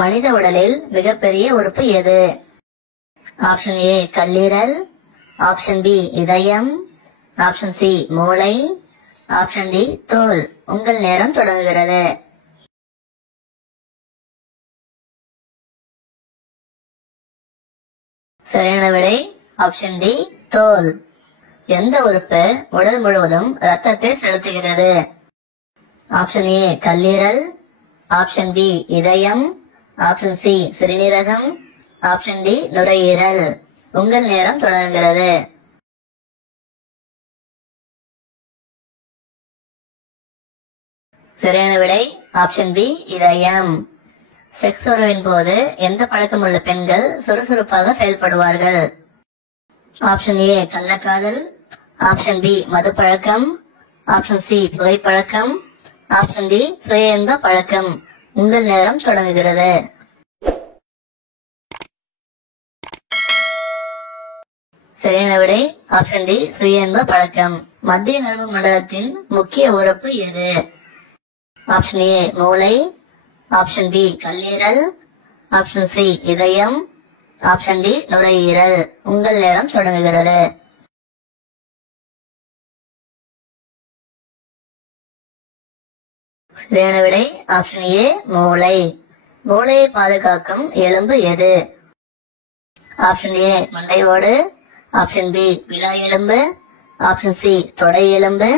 மனித உடலில் மிகப்பெரிய உறுப்பு எது? ஆப்ஷன் ஏ கல்லீரல், ஆப்ஷன் பி இதயம், ஆப்ஷன் சி மூளை, ஆப்ஷன் டி தோல். உங்கள் நேரம் தொடங்குகிறது. சரியான விடை ஆப்ஷன் டி தோல். எந்த உறுப்பு உடல் முழுவதும் ரத்தத்தை செலுத்துகிறது? ஆப்ஷன் ஏ கல்லீரல், ஆப்ஷன் பி இதயம், ஆப்ஷன் சி சிறுநீரகம், ஆப்ஷன் டி நுரையீரல். உங்கள் நேரம் தொடங்குகிறது. சரியான விடை ஆப்ஷன் பி இதயம். செக்ஸ் உறவின் போது எந்த பழக்கமுள்ள பெண்கள் சுறுசுறுப்பாக செயல்படுவார்கள்? ஆப்ஷன் ஏ கள்ளக்காதல், ஆப்ஷன் பி மது பழக்கம், ஆப்ஷன் சி புகைப்பழக்கம், ஆப்ஷன் டி சுய இன்ப பழக்கம். உங்கள் நேரம் தொடங்குகிறது. சரியான விடை ஆப்ஷன் டி சுய இன்ப பழக்கம். மத்திய நரம்பு மண்டலத்தின் முக்கிய உறுப்பு எது? ஆப்ஷன் ஏ மூளை, ஆப்ஷன் பி கல்லீரல், ஆப்ஷன் சி இதயம், ஆப்ஷன் டி நுரையீரல். உங்கள் நேரம் தொடங்குகிறது. சரியான விடை ஆப்ஷன் ஏ மூளை. மூளையை பாதுகாக்கும் எலும்பு எது? ஆப்ஷன் ஏ மண்டை ஓடு, ஆப்ஷன் பி விலா எலும்பு, ஆப்ஷன் சி தொடை எலும்பு,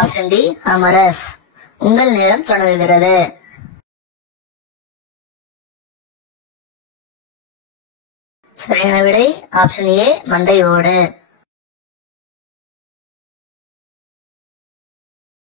ஆப்ஷன் டி ஹமரஸ். உங்கள் நேரம் தொடங்குகிறது. சரியான விடை ஆப்ஷன் ஏ மண்டை ஓடு.